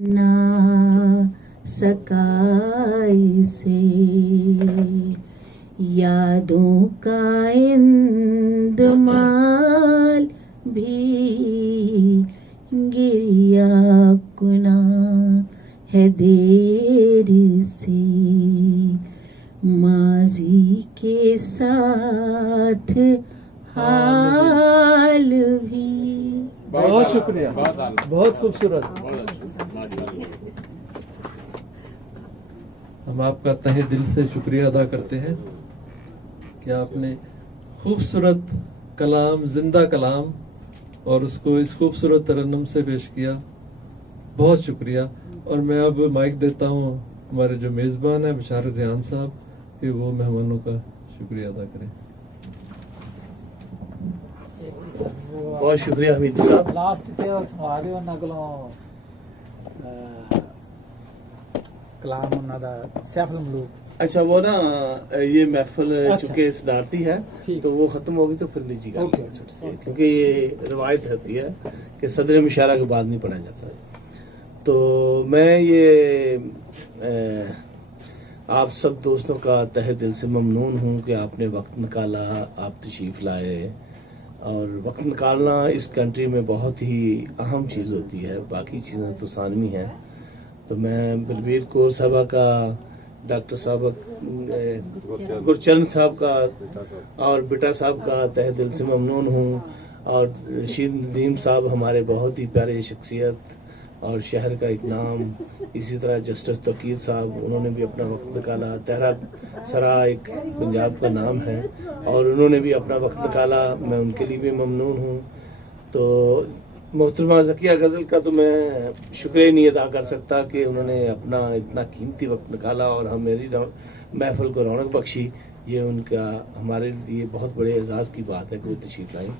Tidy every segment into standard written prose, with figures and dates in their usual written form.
ना सका इसे, यादों का इंदमाल भी गिरिया कुना है देर से, माजी के साथ हाल भी। बहुत शुक्रिया, बहुत खूबसूरत। हम आपका तहे दिल से शुक्रिया अदा करते हैं कि आपने खूबसूरत कलाम, जिंदा कलाम, और उसको इस खूबसूरत तरन्नुम से पेश किया। बहुत शुक्रिया। और मैं अब माइक देता हूँ हमारे जो मेज़बान हैं बशारत रेहान साहब, कि वो मेहमानों का शुक्रिया अदा करें। बहुत शुक्रिया हमीद साहब। लास्ट ते सुना दिओ उन्हां कोलों कलाम उन्हां दा सैफुल मलूक। अच्छा, वो ना ये महफिल अच्छा। चूंकि सदारती है ठीक। तो वो खत्म होगी तो फिर निजी का ओके। क्योंकि ये रिवायत होती है कि सदर मुशारा के बाद नहीं पढ़ा जाता। तो मैं ये आप सब दोस्तों का तहे दिल से ममनून हूँ कि आपने वक्त निकाला, आप तशरीफ़ लाए। और वक्त निकालना इस कंट्री में बहुत ही अहम चीज़ होती है, बाकी चीज़ें तो सानवी हैं। तो मैं बलबीर कौर साहबा का, डॉक्टर साहब गुरचरण साहब का और बिटा साहब का तहे दिल से ममनून हूँ। और रशीद नदीम साहब हमारे बहुत ही प्यारे शख्सियत और शहर का एक नाम, इसी तरह जस्टिस तकीर साहब, उन्होंने भी अपना वक्त निकाला। तहरा सरा एक पंजाब का नाम है और उन्होंने भी अपना वक्त निकाला, मैं उनके लिए भी ममनून हूँ। तो मोहतरमा ज़किया गज़ल का तो मैं शुक्रिया नहीं अदा कर सकता कि उन्होंने अपना इतना कीमती वक्त निकाला और हम मेरी महफिल को रौनक बख्शी। ये उनका हमारे लिए बहुत बड़े एजाज़ की बात है कि वो तशरीफ़ लाई।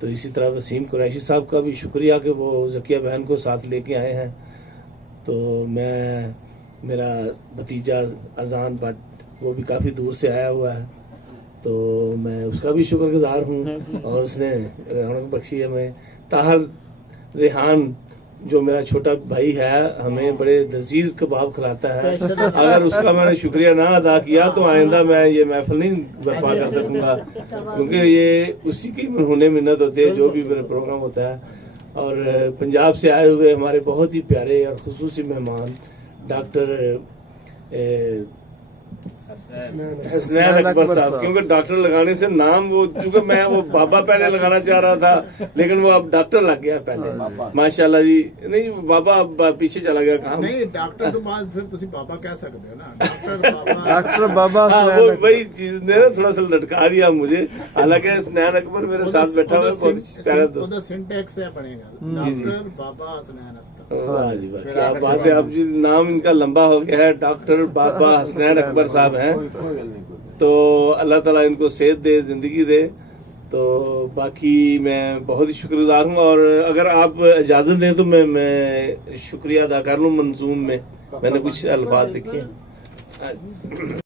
तो इसी तरह वसीम कुरैशी साहब का भी शुक्रिया कि वो ज़किया बहन को साथ लेके आए हैं। तो मैं, मेरा भतीजा अजान भट्ट, वो भी काफ़ी दूर से आया हुआ है, तो मैं उसका भी शुक्रगुजार हूँ और उसने रौनक बख्शी है। मैं ताहर रेहान जो मेरा छोटा भाई है, हमें बड़े लजीज कबाब खिलाता है। अगर उसका मैंने शुक्रिया ना अदा किया तो आइंदा मैं ये महफिल नहीं बर्पा कर सकूंगा, क्योंकि ये उसी की होने मिन्नत होती है जो भी मेरा प्रोग्राम होता है। और पंजाब से आए हुए हमारे बहुत ही प्यारे और खुसूसी मेहमान डॉक्टर हसनैन अकबर साहब, क्योंकि डॉक्टर लगाने से नाम वो, चूंकि मैं वो बाबा पहले लगाना चाह रहा था लेकिन वो अब डॉक्टर लग गया पहले। माशाल्लाह जी, नहीं बाबा अब पीछे चला गया काम। नहीं, डॉक्टर तो बाद फिर तुसी बाबा कह सकते हो ना, डॉक्टर बाबा। हाँ, वो वही चीज ने ना थोड़ा सा लटका दिया मुझे। हालांकि हसनैन अकबर मेरे साथ बैठा हुआ है, बहुत प्यारा दोस्त। सिंटेक्स से बनेगा डॉक्टर बाबा हसनैन अख्तर। वाह जी वाह, क्या बात है। अब जी नाम इनका लंबा हो गया है, डॉक्टर बाबा हसनैन अकबर साहब हैं। तो अल्लाह ताला इनको सेहत दे, जिंदगी दे। तो बाकी मैं बहुत ही शुक्रगुजार हूँ। और अगर आप इजाजत दें तो मैं शुक्रिया अदा कर लूँ मंजूम में। मैंने कुछ अल्फाज लिखे हैं।